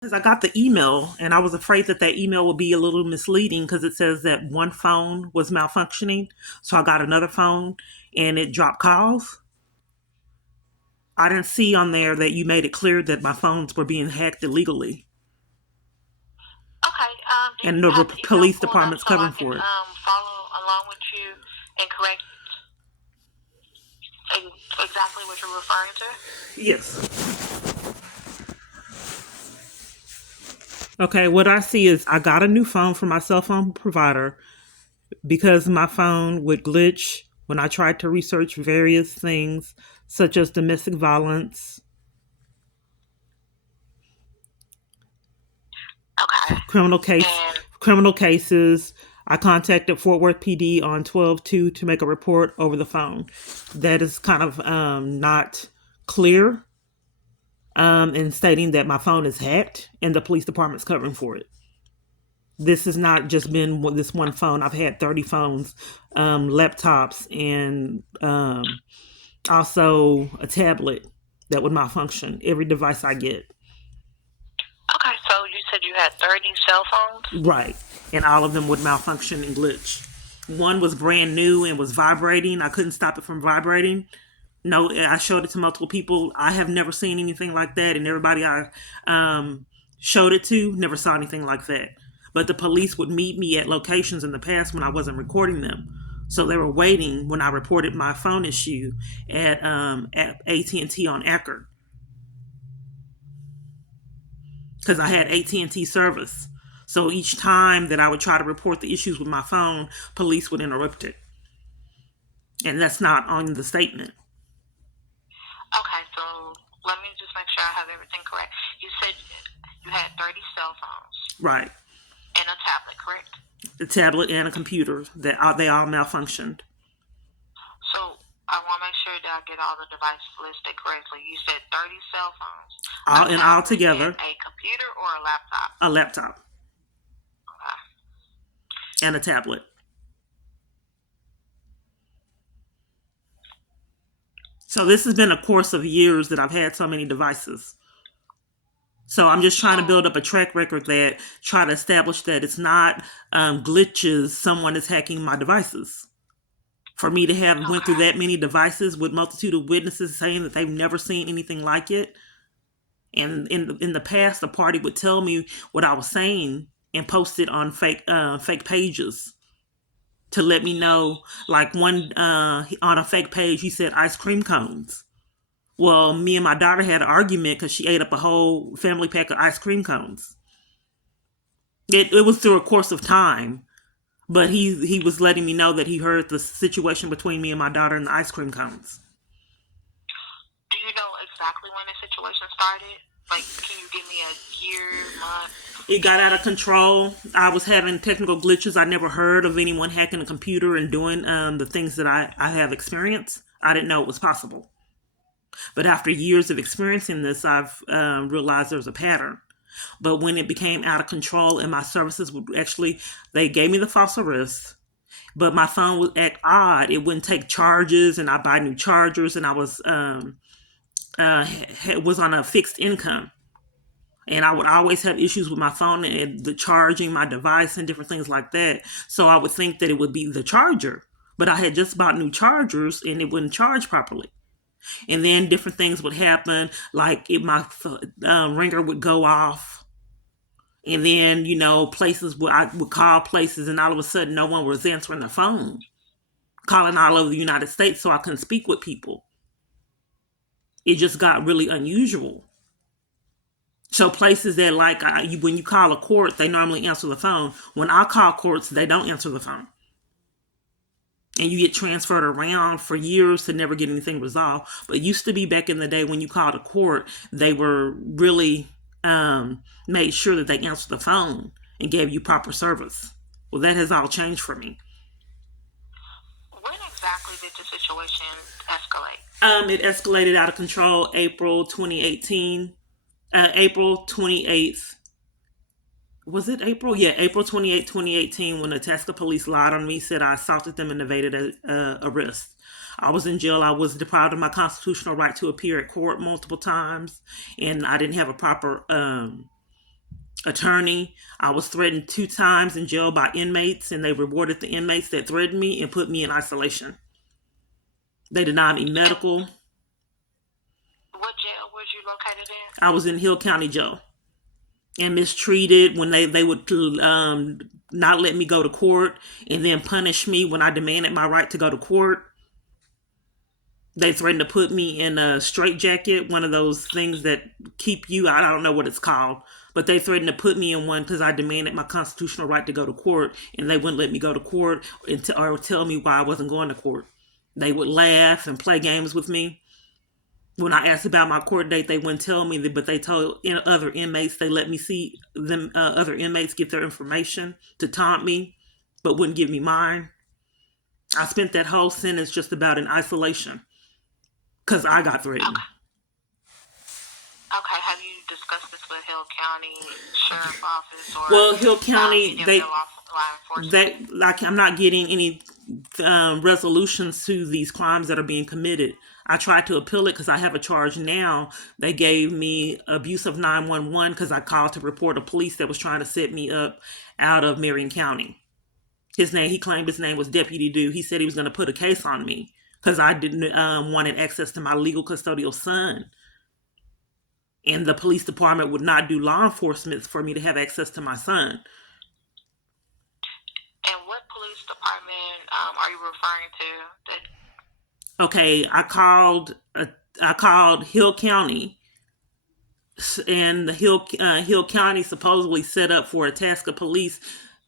Because I got the email and I was afraid that that email would be a little misleading because it says that one phone was malfunctioning. So I got another phone and it dropped calls. I didn't see on there that you made it clear that my phones were being hacked illegally Okay. Do and you the have the email police pulled up department's so I covering can for it. follow along with you and correct exactly what you're referring to? Yes. Okay, what I see is I got a new phone from my cell phone provider because my phone would glitch when I tried to research various things such as domestic violence, Okay. criminal case And criminal cases. I contacted Fort Worth PD on 12/2 to make a report over the phone. That is kind of not clear in stating that my phone is hacked and the police department's covering for it. This has not just been this one phone. I've had 30 phones, laptops, and also a tablet that would malfunction. Every device I get. okay, so you said you had 30 cell phones? Right. And all of them would malfunction and glitch. One was brand new and was vibrating. I couldn't stop it from vibrating. No, I showed it to multiple people. I have never seen anything like that. And everybody I showed it to never saw anything like that. But the police would meet me at locations in the past when I wasn't recording them. So they were waiting when I reported my phone issue at AT&T on Ecker because I had AT&T service. So each time that I would try to report the issues with my phone, police would interrupt it. And that's not on the statement. Okay, so let me just make sure I have everything correct. You said you had 30 cell phones Right. and a tablet, correct? The tablet and a computer they all malfunctioned. So I want to make sure that I get all the devices listed correctly. You said 30 cell phones, a All tablet, and together, a computer or a laptop? a laptop Okay. and a tablet. So this has been a course of years that I've had so many devices. So I'm just trying to So, build up a track record that try to establish that it's not glitches. Someone is hacking my devices. For me to have went through okay. that many devices with multitude of witnesses saying that they've never seen anything like it, and in the past, the party would tell me what I was saying and post it on fake pages to let me know. Like one on a fake page, he said ice cream cones. Well, me and my daughter had an argument because she ate up a whole family pack of ice cream cones. It was through a course of time, but he was letting me know that he heard the situation between me and my daughter and the ice cream cones. Do you know exactly when the situation started? Like, can you give me a year, month? It got out of control. I was having technical glitches. I never heard of anyone hacking a computer and doing the things that I have experienced. I didn't know it was possible. But after years of experiencing this, I've realized there's a pattern. But when it became out of control and my services would actually, they gave me the false arrest, but my phone would act odd. It wouldn't take charges, and I buy new chargers, and I was on a fixed income, and I would always have issues with my phone and the charging my device and different things like that. So I would think that it would be the charger, but I had just bought new chargers and it wouldn't charge properly. And then different things would happen, like my ringer would go off, and then places where I would call places, and all of a sudden no one was answering the phone, calling all over the United States, so I couldn't speak with people. It just got really unusual. So places that when you call a court, they normally answer the phone. When I call courts, they don't answer the phone, and you get transferred around for years to never get anything resolved. But it used to be back in the day when you called a court, they were really made sure that they answered the phone and gave you proper service. Well, that has all changed for me. When exactly did the situation escalate? It escalated out of control April 2018, April 28th. Was it April? Yeah, April 28th, 2018, when the Tasca police lied on me, said I assaulted them and evaded arrest. I was in jail. I was deprived of my constitutional right to appear at court multiple times, and I didn't have a proper attorney. I was threatened 2 times in jail by inmates, and they rewarded the inmates that threatened me and put me in isolation. They denied me And medical. what jail was you located in? I was in Hill County Jail and mistreated when they would not let me go to court and then punish me when I demanded my right to go to court. They threatened to put me in a straitjacket, one of those things that keep you, I don't know what it's called, but they threatened to put me in one because I demanded my constitutional right to go to court, and they wouldn't let me go to court or tell me why I wasn't going to court. They would laugh and play games with me. When I asked about my court date, they wouldn't tell me, but they told other inmates, they let me see them, other inmates get their information to taunt me, but wouldn't give me mine. I spent that whole sentence just about in isolation because I got threatened. Okay, have you discussed this with Hill County Sheriff Office or Well, Hill County, I'm not getting any resolutions to these crimes that are being committed. I tried to appeal it because I have a charge now. They gave me abuse of 911 because I called to report a police that was trying to set me up out of Marion County. He claimed his name was Deputy Dew. He said he was going to put a case on me because I didn't wanted access to my legal custodial son. And the police department would not do law enforcement for me to have access to my son. And what police department are you referring to? Okay, I called Hill County, and the Hill County supposedly set up for a task of police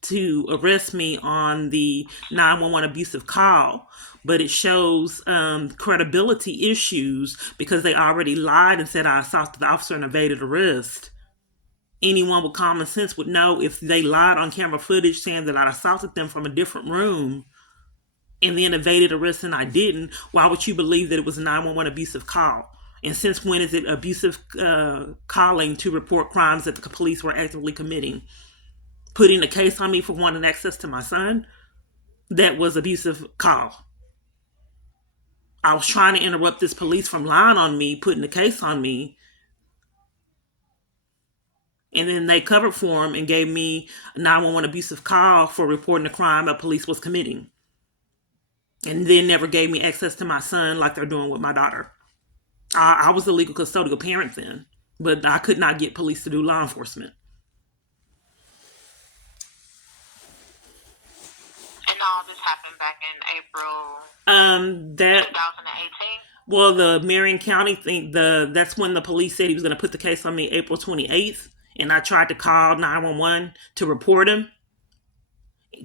to arrest me on the 911 abusive call. But it shows credibility issues because they already lied and said I assaulted the officer and evaded arrest. Anyone with common sense would know if they lied on camera footage saying that I assaulted them from a different room and then evaded arrest and I didn't, why would you believe that it was a 911 abusive call? And since when is it abusive calling to report crimes that the police were actively committing? Putting a case on me for wanting access to my son? That was abusive call. I was trying to interrupt this police from lying on me, putting a case on me. And then they covered for him and gave me a 911 abusive call for reporting a crime a police was committing. And then never gave me access to my son like they're doing with my daughter. I was the legal custodial parent then, but I could not get police to do law enforcement. And all this happened back in April 2018? Well, the Marion County thing, that's when the police said he was going to put the case on me April 28th. And I tried to call 911 to report him.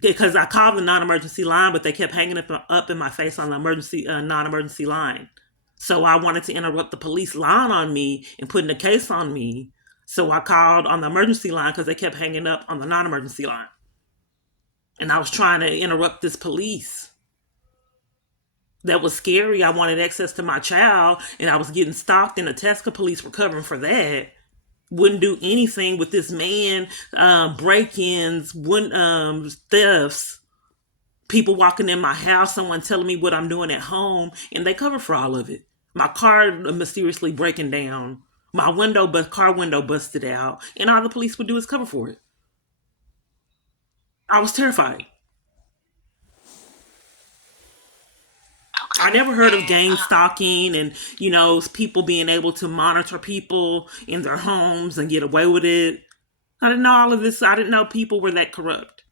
Because I called the non-emergency line, but they kept hanging up in my face on the non-emergency line. So I wanted to interrupt the police lying on me and putting a case on me. So I called on the emergency line because they kept hanging up on the non-emergency line. And I was trying to interrupt this police. That was scary. I wanted access to my child, and I was getting stalked, and the Tasca police were covering for that. Wouldn't do anything with this man, break-ins, thefts, people walking in my house, someone telling me what I'm doing at home, and they cover for all of it. My car mysteriously breaking down, my car window busted out, and all the police would do is cover for it. I was terrified. I never heard of gang stalking and, people being able to monitor people in their homes and get away with it. I didn't know all of this. I didn't know people were that corrupt.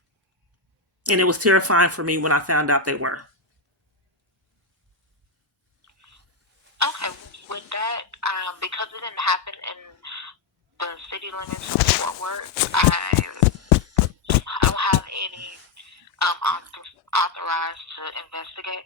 And it was terrifying for me when I found out they were. Okay, with that, because it didn't happen in the city limits of Fort Worth, I don't have any authorized to investigate.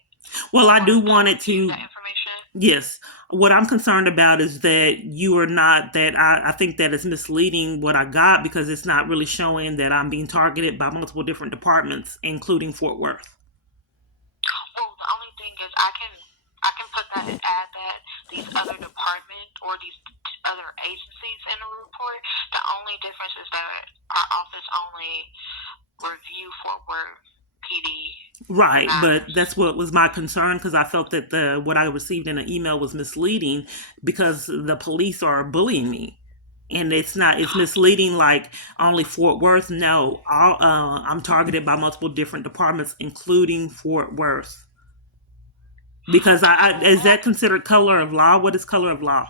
Well, I do want it to. That information? Yes. What I'm concerned about is that you are not, that I think that it's misleading what I got because it's not really showing that I'm being targeted by multiple different departments, including Fort Worth. Well, the only thing is I can put that and add that these other departments or these other agencies in the report. The only difference is that our office only review Fort Worth PD. Right, but that's what was my concern because I felt that what I received in an email was misleading because the police are bullying me. And it's misleading, like only Fort Worth. No, I'm targeted by multiple different departments, including Fort Worth. Because is that considered color of law? What is color of law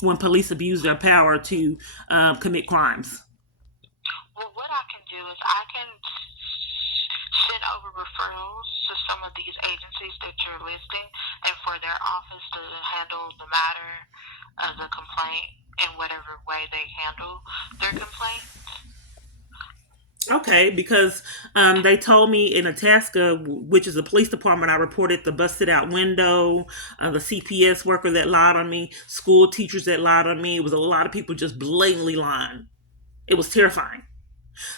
when police abuse their power to commit crimes? Well, what I can do is I can send over referrals to some of these agencies that you're listing, and for their office to handle the matter of the complaint in whatever way they handle their complaint. Okay, because they told me in Itasca, which is a police department, I reported the busted out window, the CPS worker that lied on me, school teachers that lied on me. It was a lot of people just blatantly lying. It was terrifying.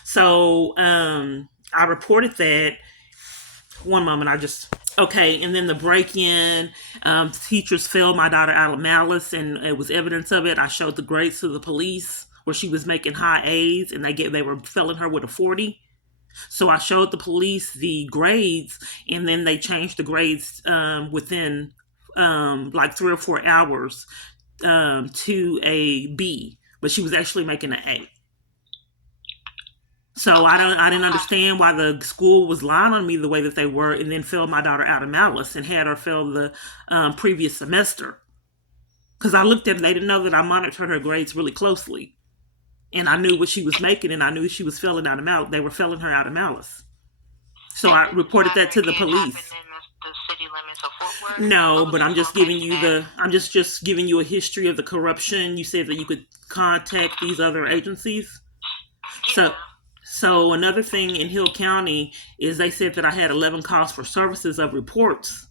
So I reported that. One moment, okay, and then the break-in, teachers failed my daughter out of malice, and it was evidence of it. I showed the grades to the police where she was making high A's, and they were failing her with a 40. So I showed the police the grades, and then they changed the grades within like 3 or 4 hours to a B, but she was actually making an A. So I didn't understand why the school was lying on me the way that they were, and then failed my daughter out of malice and had her fail the previous semester. Because I looked at it, they didn't know that I monitored her grades really closely, and I knew what she was making, and I knew she was failing out of malice. They were failing her out of malice. So I reported that to the police. The city limits of Fort Worth? No, but I'm just giving you just giving you a history of the corruption. You said that you could contact these other agencies. Yeah. So another thing in Hill County is they said that I had 11 calls for services of reports,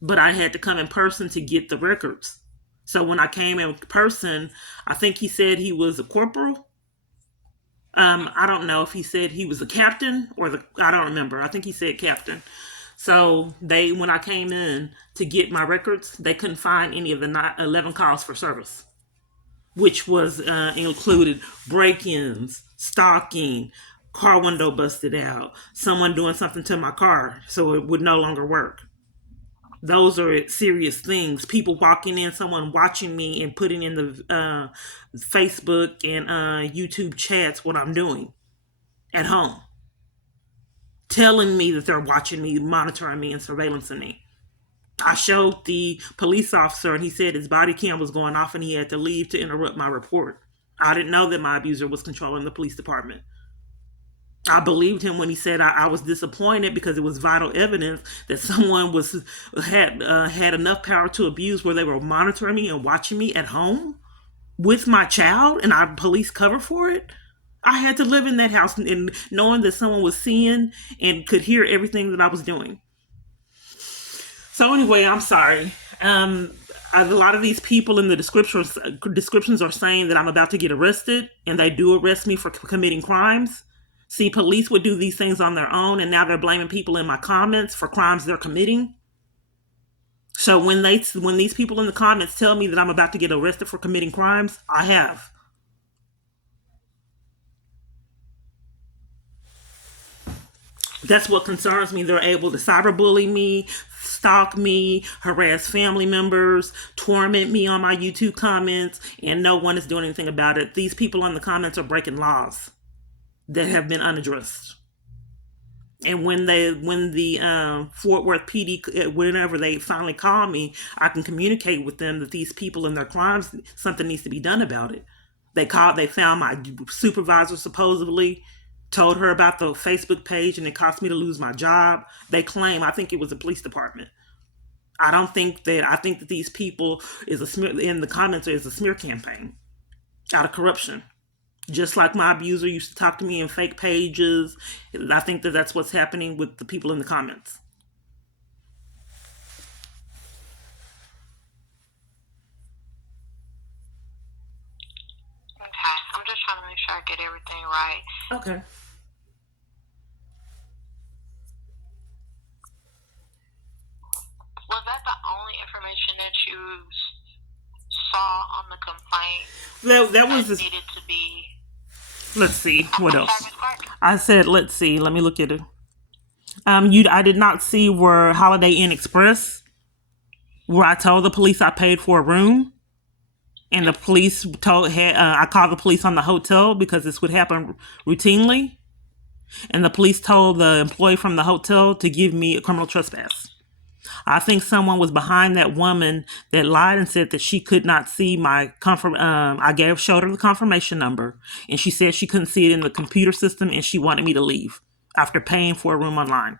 but I had to come in person to get the records. So when I came in person, I think he said he was a corporal. I don't know if he said he was a captain I don't remember. I think he said captain. So when I came in to get my records, they couldn't find any of the 11 calls for service, which was included break-ins, stalking, car window busted out, someone doing something to my car so it would no longer work. Those are serious things. People walking in, someone watching me and putting in the Facebook and YouTube chats what I'm doing at home, telling me that they're watching me, monitoring me, and surveillancing me. I showed the police officer, and he said his body cam was going off and he had to leave to interrupt my report. I didn't know that my abuser was controlling the police department. I believed him when he said I was disappointed because it was vital evidence that someone had enough power to abuse where they were monitoring me and watching me at home with my child, and I police cover for it. I had to live in that house and knowing that someone was seeing and could hear everything that I was doing. So anyway, I'm sorry. A lot of these people in the descriptions are saying that I'm about to get arrested, and they do arrest me for committing crimes. See, police would do these things on their own, and now they're blaming people in my comments for crimes they're committing. So when these people in the comments tell me that I'm about to get arrested for committing crimes, I have. That's what concerns me. They're able to cyberbully me, stalk me, harass family members, torment me on my YouTube comments, and no one is doing anything about it. These people in the comments are breaking laws that have been unaddressed. And when the Fort Worth PD, whenever they finally call me, I can communicate with them that these people and their crimes, something needs to be done about it. They found my supervisor supposedly, told her about the Facebook page, and it cost me to lose my job. They claim, I think it was the police department. I think that these people is a smear in the comments is a smear campaign out of corruption. Just like my abuser used to talk to me in fake pages. I think that that's what's happening with the people in the comments. Okay, I'm just trying to make sure I get everything right. Okay. Was that the only information that you saw on the complaint? That was needed to be. Let's see what else. I said, let's see. Let me look at it. I did not see where Holiday Inn Express, where I told the police I paid for a room. And the police I called the police on the hotel because this would happen routinely. And the police told the employee from the hotel to give me a criminal trespass. I think someone was behind that woman that lied and said that she could not see my showed her the confirmation number, and she said she couldn't see it in the computer system, and she wanted me to leave after paying for a room online,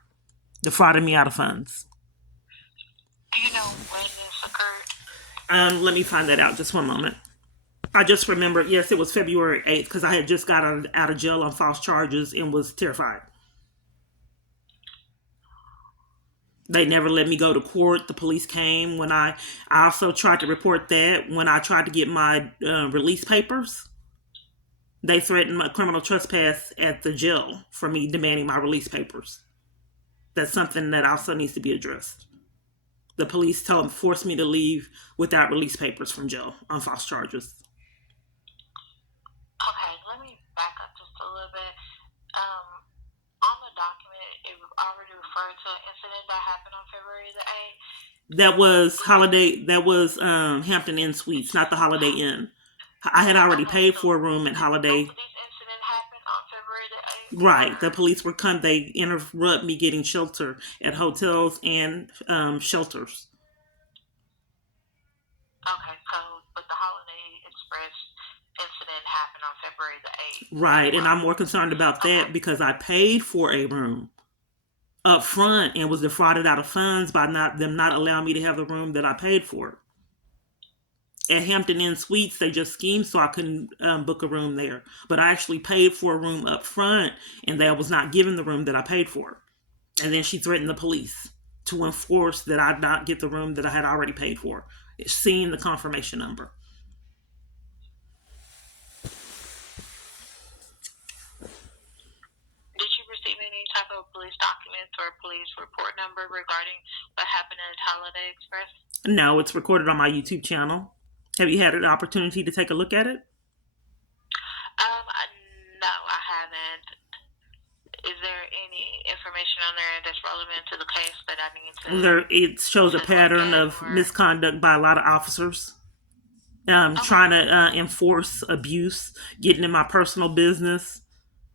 defrauding me out of funds. Do you know when this occurred? Let me find that out. Just one moment. I just remembered. Yes, it was February 8th because I had just got out of jail on false charges and was terrified. They never let me go to court. The police came when I also tried to report that when I tried to get my release papers. They threatened my criminal trespass at the jail for me demanding my release papers. That's something that also needs to be addressed. The police forced me to leave without release papers from jail on false charges. Okay, let me back up just a little bit. On the document, it already referred to an incident that happened on February the 8th. That was Hampton Inn Suites, not the Holiday Inn. I had already paid for a room at Holiday. Both of these incidents happened on February the 8th? Right. The police they interrupt me getting shelter at hotels and shelters. Okay, so, but the Holiday Express incident happened on February the 8th. Right, and I'm more concerned about that because I paid for a room up front and was defrauded out of funds by them not allowing me to have the room that I paid for. At Hampton Inn Suites, they just schemed so I couldn't book a room there. But I actually paid for a room up front, and I was not given the room that I paid for. And then she threatened the police to enforce that I not get the room that I had already paid for, seeing the confirmation number. Any type of police documents or police report number regarding what happened at Holiday Express? No, it's recorded on my YouTube channel. Have you had an opportunity to take a look at it? No, I haven't. Is there any information on there that's relevant to the case that I need to? It shows a pattern of misconduct by a lot of officers. Trying to enforce abuse, getting in my personal business.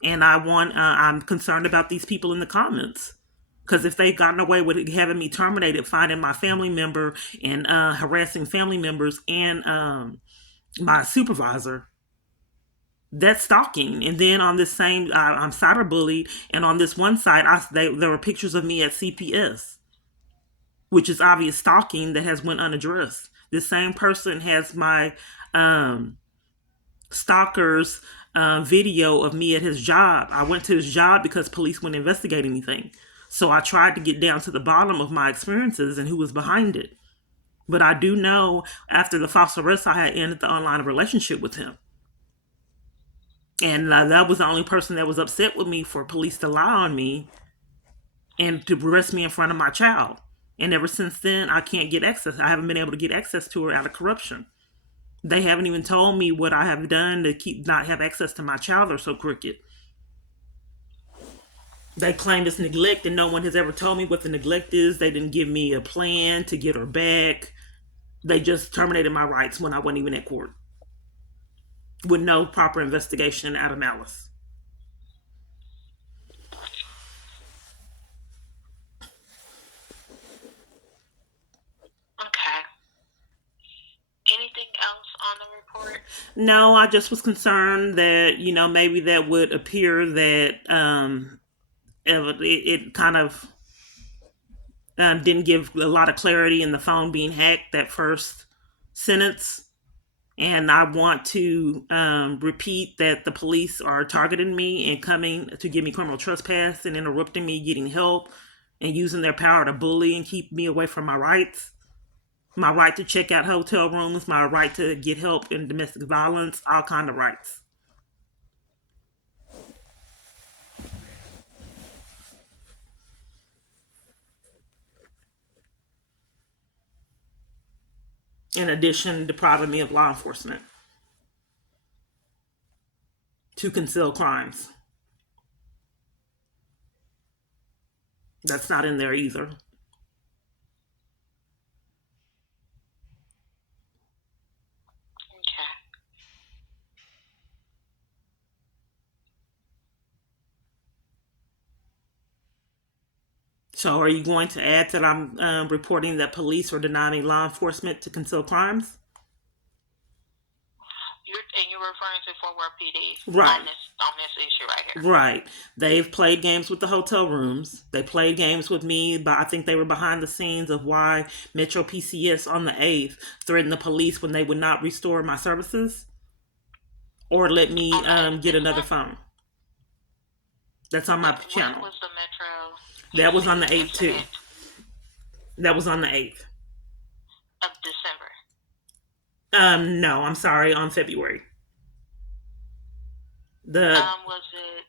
And I'm concerned about these people in the comments. Because if they've gotten away with it, having me terminated, finding my family member and harassing family members and my supervisor, that's stalking. And then on this same, I'm cyberbullied. And on this one side, there were pictures of me at CPS, which is obvious stalking that has went unaddressed. This same person has my stalker's video of me at his job. I went to his job because police wouldn't investigate anything. So I tried to get down to the bottom of my experiences and who was behind it. But I do know after the false arrest, I had ended the online relationship with him. And that was the only person that was upset with me for police to lie on me and to arrest me in front of my child. And ever since then, I can't get access. I haven't been able to get access to her out of corruption. They haven't even told me what I have done to not have access to my child. They're so crooked. They claim it's neglect, and no one has ever told me what the neglect is. They didn't give me a plan to get her back. They just terminated my rights when I wasn't even at court, with no proper investigation out of malice. Okay. Anything else on the report? No, I just was concerned that, maybe that would appear that it kind of didn't give a lot of clarity in the phone being hacked, that first sentence. And I want to repeat that the police are targeting me and coming to give me criminal trespass and interrupting me getting help and using their power to bully and keep me away from my rights. My right to check out hotel rooms, my right to get help in domestic violence, all kind of rights. In addition, depriving me of law enforcement to conceal crimes. That's not in there either. So, are you going to add that I'm reporting that police are denying law enforcement to conceal crimes? You're referring to Fort Worth PD Right. on this issue right here. Right. They've played games with the hotel rooms. They played games with me, but I think they were behind the scenes of why Metro PCS on the 8th threatened the police when they would not restore my services or let me On the get this another one, phone. That's on my when channel. was the Metro That was on the PC 8th too. incident That was on the 8th. of December? No, I'm sorry, on February. The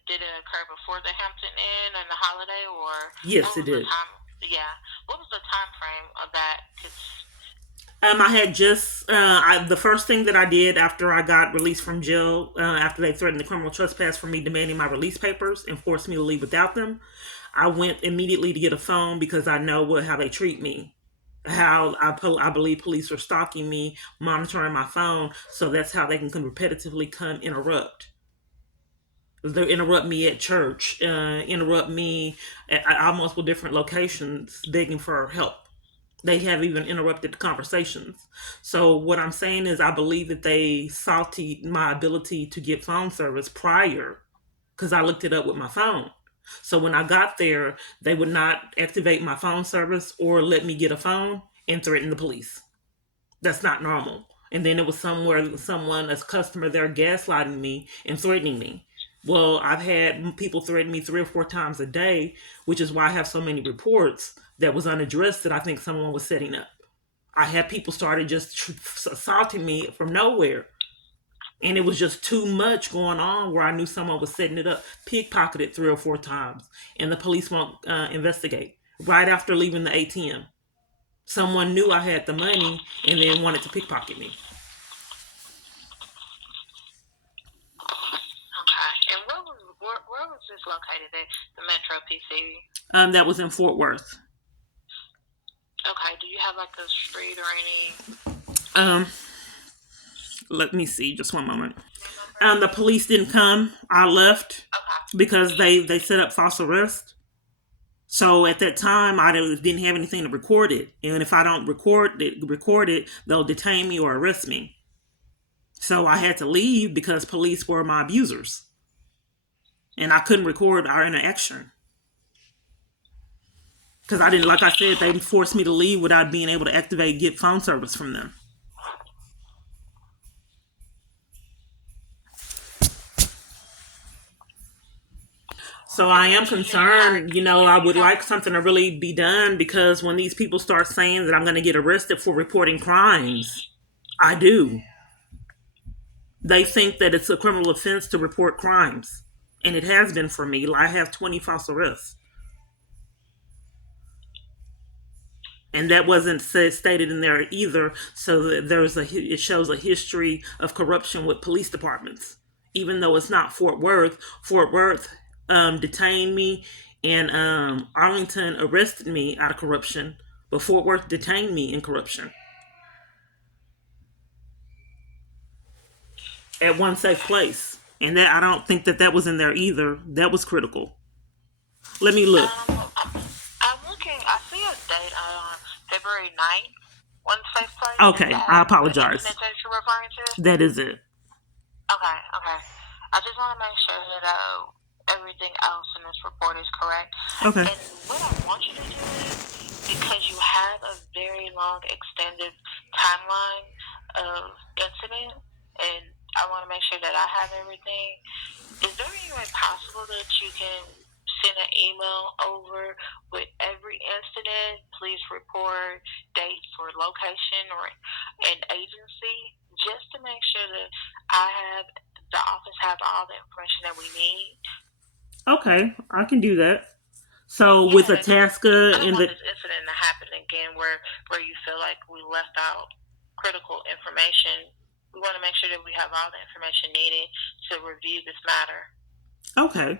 Did it occur before the Hampton Inn and the holiday, or Yes, what it was the did. time? Yeah, what was the time frame of that? I had just the first thing that I did after I got released from jail, after they threatened the criminal trespass for me demanding my release papers and forced me to leave without them. I went immediately to get a phone because I know how they treat me. How I believe police are stalking me, monitoring my phone, so that's how they can repetitively come interrupt. They interrupt me at church, interrupt me at multiple different locations, begging for help. They have even interrupted the conversations. So what I'm saying is, I believe that they salted my ability to get phone service prior, because I looked it up with my phone. So when I got there, they would not activate my phone service or let me get a phone and threaten the police. That's not normal. And then it was someone, as a customer there, gaslighting me and threatening me. Well, I've had people threaten me 3 or 4 times a day, which is why I have so many reports that was unaddressed that I think someone was setting up. I had people started just assaulting me from nowhere. And it was just too much going on where I knew someone was setting it up. Pickpocketed 3 or 4 times. And the police won't investigate. Right after leaving the ATM, someone knew I had the money and then wanted to pickpocket me. Okay, and where was this located at? The Metro PC. That was in Fort Worth. Okay, do you have like a street or any? Let me see, just one moment. The police didn't come. I left because they set up false arrest. So at that time, I didn't have anything to record it, and if I don't record it, they'll detain me or arrest me. So I had to leave because police were my abusers, and I couldn't record our interaction because I didn't. Like I said, they forced me to leave without being able to get phone service from them. So I am concerned, I would like something to really be done, because when these people start saying that I'm going to get arrested for reporting crimes, I do. They think that it's a criminal offense to report crimes. And it has been for me. I have 20 false arrests. And that wasn't stated in there either. So it shows a history of corruption with police departments. Even though it's not Fort Worth, detained me, and Arlington arrested me out of corruption, but Fort Worth detained me in corruption. At one safe place. And that, I don't think that was in there either. That was critical. Let me look. I'm looking. I see a date on February 9th. One safe place. Okay, I apologize. That you're referring to? That is it. Okay. I just want to make sure that everything else in this report is correct. Okay. And what I want you to do is, because you have a very long, extended timeline of incident, and I want to make sure that I have everything. Is there any way possible that you can send an email over with every incident, police report, date for location or an agency, just to make sure that the office have all the information that we need? Okay, I can do that. So with Itasca and this incident to happen again, where you feel like we left out critical information. We want to make sure that we have all the information needed to review this matter. Okay.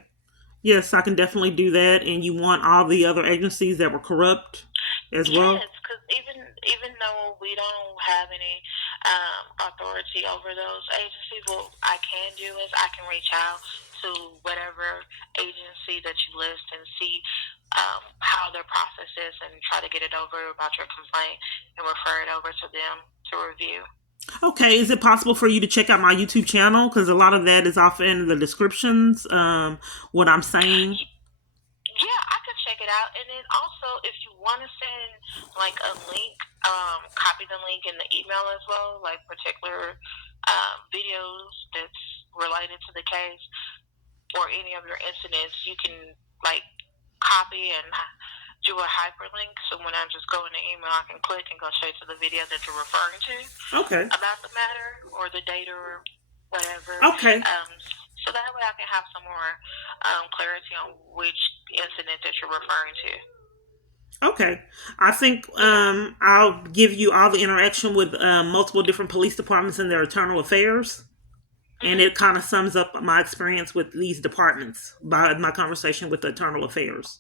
Yes, I can definitely do that. And you want all the other agencies that were corrupt as well? Yes, because even though we don't have any authority over those agencies, what I can do is I can reach out to whatever agency that you list and see how their process is and try to get it over about your complaint and refer it over to them to review. Okay, is it possible for you to check out my YouTube channel? Because a lot of that is often in the descriptions, what I'm saying. Yeah, I could check it out. And then also, if you want to send like a link, copy the link in the email as well, like particular videos that's related to the case or any of your incidents, you can like copy and do a hyperlink. So when I just go in the email, I can click and go straight to the video that you're referring to. Okay. About the matter or the data or whatever. Okay. So that way I can have some more clarity on which incident that you're referring to. Okay. I think I'll give you all the interaction with multiple different police departments and their internal affairs. And it kind of sums up my experience with these departments by my conversation with the internal affairs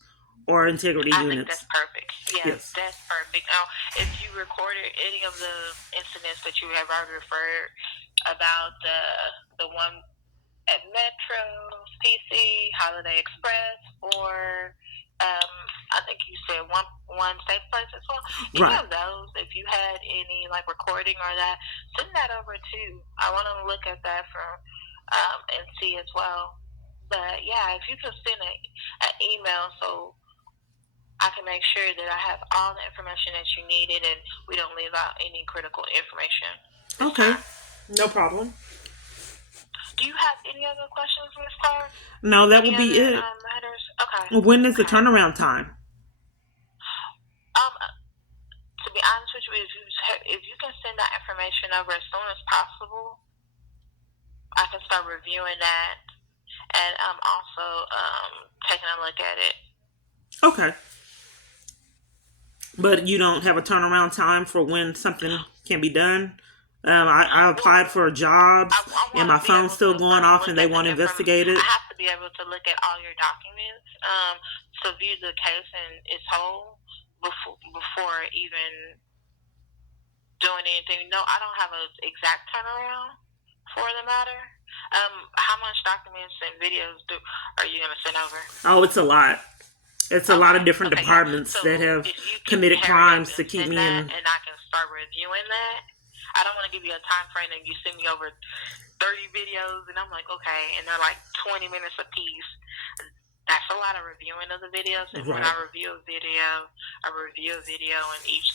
or integrity I units. think that's perfect. Yes. That's perfect. Now, if you recorded any of the incidents that you have already referred about the one at Metro, PC, Holiday Express, or I think you said one safe place as well. Any of those, if you had any like recording or that, send that over too. I want to look at that and see as well. But yeah, if you could send an email so I can make sure that I have all the information that you needed and we don't leave out any critical information. Okay, no problem. Do you have any other questions, Ms. Clark? No, that would be it. Matters? Okay. When is the turnaround time? To be honest with you, if you can send that information over as soon as possible, I can start reviewing that and also taking a look at it. Okay. But you don't have a turnaround time for when something can be done? I applied for a job and my phone's still going off and they want to investigate it. I have to be able to look at all your documents to view the case in its whole before even doing anything. No, I don't have an exact turnaround for the matter. How much documents and videos are you going to send over? Oh, it's a lot. It's a lot of different departments that have committed crimes to keep me in. And I can start reviewing that. I don't want to give you a time frame and you send me over 30 videos and I'm like, okay, and they're like 20 minutes a piece. That's a lot of reviewing of the videos. And when I review a video in each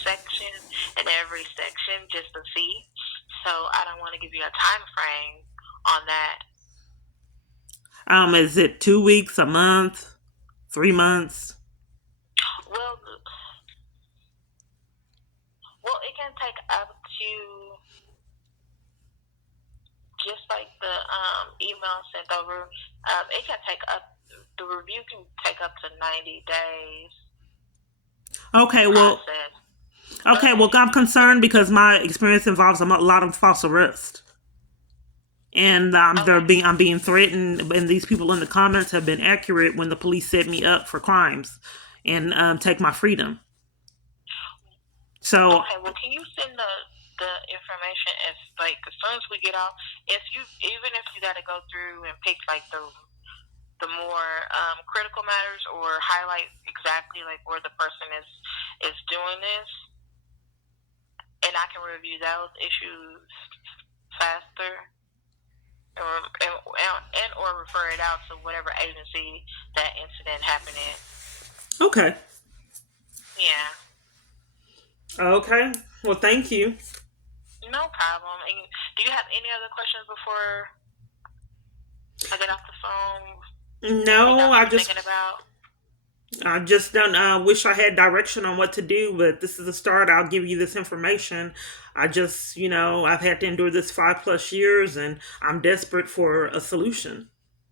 section and every section just to see. So I don't want to give you a time frame on that. Is it 2 weeks, a month, 3 months? Well, it can take up to, just like the email sent over, it can take the review can take up to 90 days. Okay, well, I'm concerned because my experience involves a lot of false arrest. And I'm being threatened, and these people in the comments have been accurate when the police set me up for crimes and take my freedom. So okay, well, can you send the information as soon as we get off? Even if you got to go through and pick like the more critical matters or highlight exactly like where the person is doing this, and I can review those issues faster. Or refer it out to whatever agency that incident happened in. Okay. Yeah. Okay. Well, thank you. No problem. And do you have any other questions before I get off the phone? No, I just don't wish I had direction on what to do, but this is a start. I'll give you this information. I just, I've had to endure this 5+ years and I'm desperate for a solution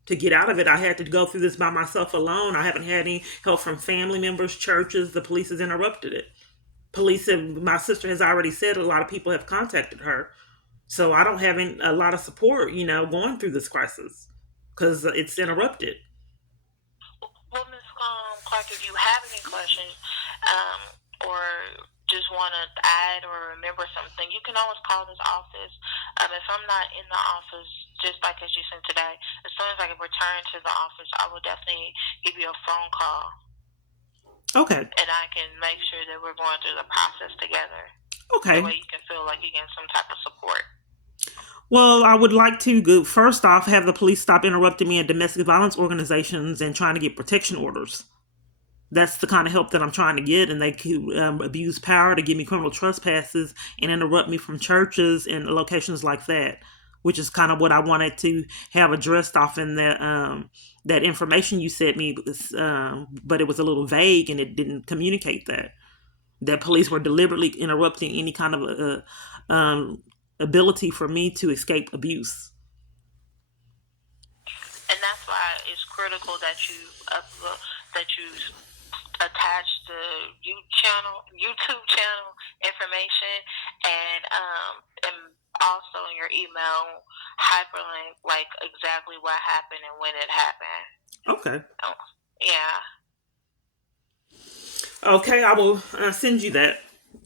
to get out of it. I had to go through this by myself alone. I haven't had any help from family members, churches. The police has interrupted it. My sister has already said a lot of people have contacted her. So I don't have a lot of support, going through this crisis because it's interrupted. Well, Ms. Clark, if you have any questions or just want to add or remember something, you can always call this office. If I'm not in the office just like as you said today, as soon as I can return to the office, I will definitely give you a phone call. Okay. And I can make sure that we're going through the process together. Okay. That way you can feel like you get some type of support. Well, I would like to go, first off, have the police stop interrupting me in domestic violence organizations and trying to get protection orders. That's the kind of help that I'm trying to get, and they could abuse power to give me criminal trespasses and interrupt me from churches and locations like that, which is kind of what I wanted to have addressed off in that information you sent me, but it was a little vague and it didn't communicate that police were deliberately interrupting any kind of ability for me to escape abuse. And that's why it's critical that you attach the YouTube channel information, and also in your email hyperlink like exactly what happened and when it happened. Okay. Yeah. Okay, I will send you that.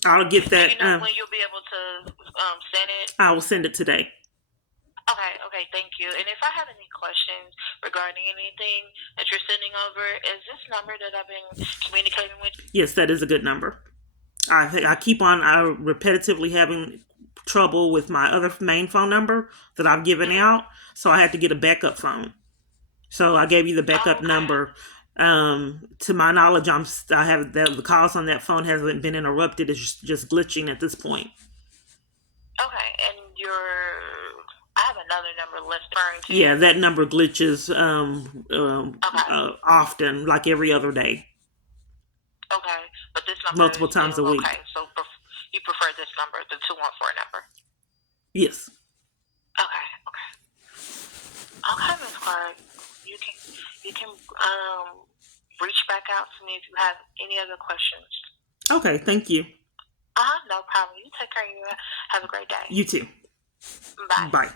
I'll get that. Do you know when you'll be able to send it? I will send it today. Okay, thank you. And if I have any questions regarding anything that you're sending over, is this number that I've been communicating with? Yes, that is a good number. I keep on repetitively having trouble with my other main phone number that I've given out, so I had to get a backup phone. So I gave you the backup number. To my knowledge, I have the calls on that phone hasn't been interrupted. It's just glitching at this point. Okay, and I have another number referring to. Yeah, that number glitches often, like every other day. Okay, but this number multiple times a week. Okay, so you prefer this number, the 214 number? Yes. Okay, Miss Clark, you can reach back out to me if you have any other questions. Okay, thank you. No problem. You take care of you. Have a great day. You too. Bye. Bye.